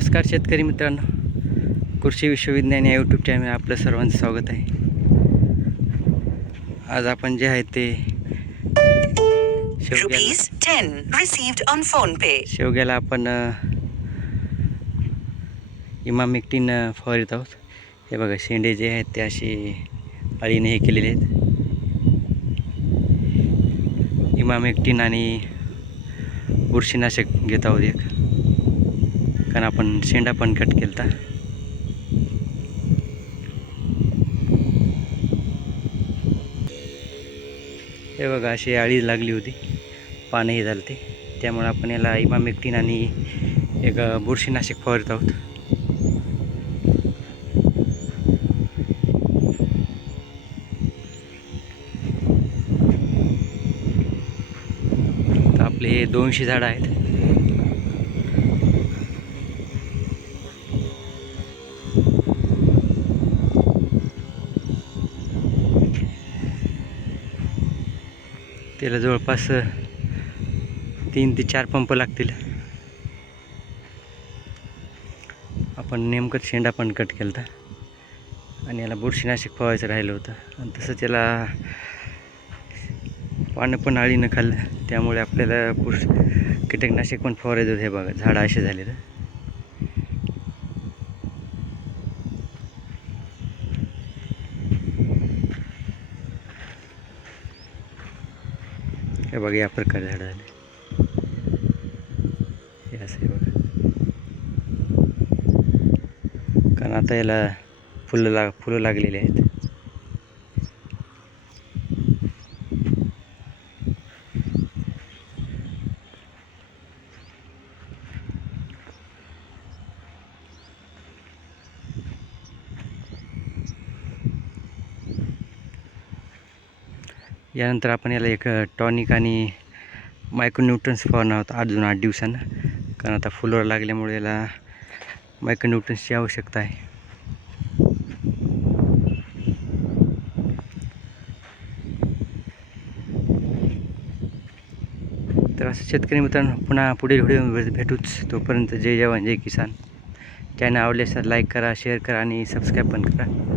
नमस्कार शेतकरी मित्रांनो, कृषी विश्वविज्ञान या यूट्यूब चॅनल आपलं सर्वांचं स्वागत आहे. आज आपण जे आहे ते शेवग्याला आपण इमामेक्टिन फवारीत आहोत. हे बघा, शेंडे जे आहेत ते असे अळीने हे केलेले आहेत. इमामेक्टिन आणि बुरशीनाशक घेत आहोत एक, कारण आपण शेंडा पण कट केलता. हे बघा, अशी अळी लागली होती, पानं हे झालं ते, त्यामुळे आपण याला इमामेक्टिन आणि एक बुरशीनाशक फवारत आहोत. तर आपले हे 200 झाडं आहेत. त्याला जवळपास 3 ते 4 पंप लागतील. आपण नेमकं शेंडा पण कट केला आणि याला बुरशीनाशक फवारायचं राहिलं होतं, आणि तसंच याला पानं पण अळीनं खाल्लं, त्यामुळे आपल्याला कीटकनाशक पण फवारायचं होतं. हे बघा, झाडं असे झाले तर हे बघा, या प्रकारे झाडं झाले. हे असं बघा, कारण आता याला फुलं लागलेली आहेत. यानंतर आपण याला एक टॉनिक आणि मायक्रोन्यूट्रन्स फवारणार आहोत अजून 8 दिवसांना, कारण आता फुलं लागल्यामुळे याला मायक्रोन्यूट्रन्सची आवश्यकता आहे. तर असं शेतकरी मित्रांनो, पुन्हा पुढील व्हिडिओ भेटूच. तोपर्यंत जय जवान जय किसान. चॅनल आवडल्यास लाईक करा, शेअर करा आणि सबस्क्राईब पण करा.